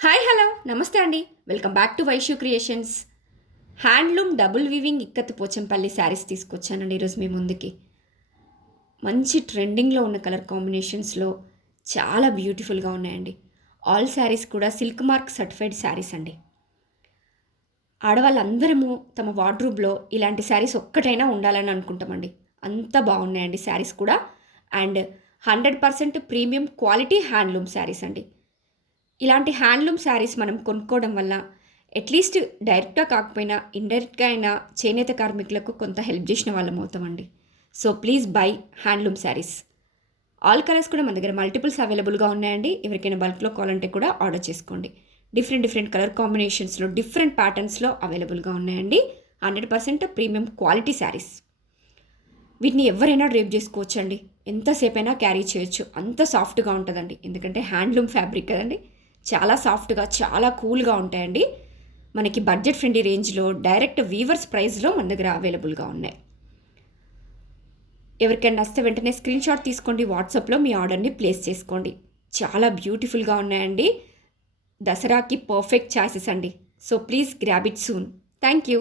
Hi hello నమస్తే అండి. Welcome back to Vaishu creations. Handloom double weaving ikat Pochampally saris తీసుకొచ్చానండి ఈరోజు మీ ముందుకి. మంచి ట్రెండింగ్లో ఉన్న కలర్ కాంబినేషన్స్లో చాలా బ్యూటిఫుల్గా ఉన్నాయండి. ఆల్ శారీస్ కూడా సిల్క్ మార్క్ సర్టిఫైడ్ శారీస్ అండి. ఆడవాళ్ళందరము తమ వార్డ్రూబ్లో ఇలాంటి శారీస్ ఒక్కటైనా ఉండాలని అనుకుంటామండి. అంత బాగున్నాయండి శారీస్ కూడా. And 100% premium quality handloom saris అండి. ఇలాంటి హ్యాండ్లూమ్ శారీస్ మనం కొనుక్కోవడం వల్ల అట్లీస్ట్ డైరెక్ట్గా కాకపోయినా ఇండైరెక్ట్గా అయినా చేనేత కార్మికులకు కొంత హెల్ప్ చేసిన వాళ్ళం అవుతామండి. So please buy handloom saris. All colours కూడా మన దగ్గర మల్టిపుల్స్ అవైలబుల్గా ఉన్నాయండి. ఎవరికైనా బల్క్లో కావాలంటే కూడా ఆర్డర్ చేసుకోండి. డిఫరెంట్ డిఫరెంట్ కలర్ కాంబినేషన్స్లో డిఫరెంట్ ప్యాటర్న్స్లో అవైలబుల్గా ఉన్నాయండి. 100% ప్రీమియం క్వాలిటీ శారీస్. వీటిని ఎవరైనా డ్రేప్ చేసుకోవచ్చండి. ఎంతసేపైనా క్యారీ చేయొచ్చు. అంత సాఫ్ట్గా ఉంటుందండి. ఎందుకంటే హ్యాండ్లూమ్ ఫ్యాబ్రిక్ కదండి. చాలా సాఫ్ట్గా చాలా కూల్గా ఉంటాయండి. మనకి బడ్జెట్ ఫ్రెండ్లీ రేంజ్లో డైరెక్ట్ వీవర్స్ ప్రైస్లో మన దగ్గర అవైలబుల్గా ఉన్నాయి. ఎవరికైనా నచ్చితే వెంటనే స్క్రీన్ షాట్ తీసుకోండి. వాట్సాప్లో మీ ఆర్డర్ని ప్లేస్ చేసుకోండి. చాలా బ్యూటిఫుల్గా ఉన్నాయండి. దసరాకి పర్ఫెక్ట్ చాయిసెస్ అండి. So please grab it soon. Thank you.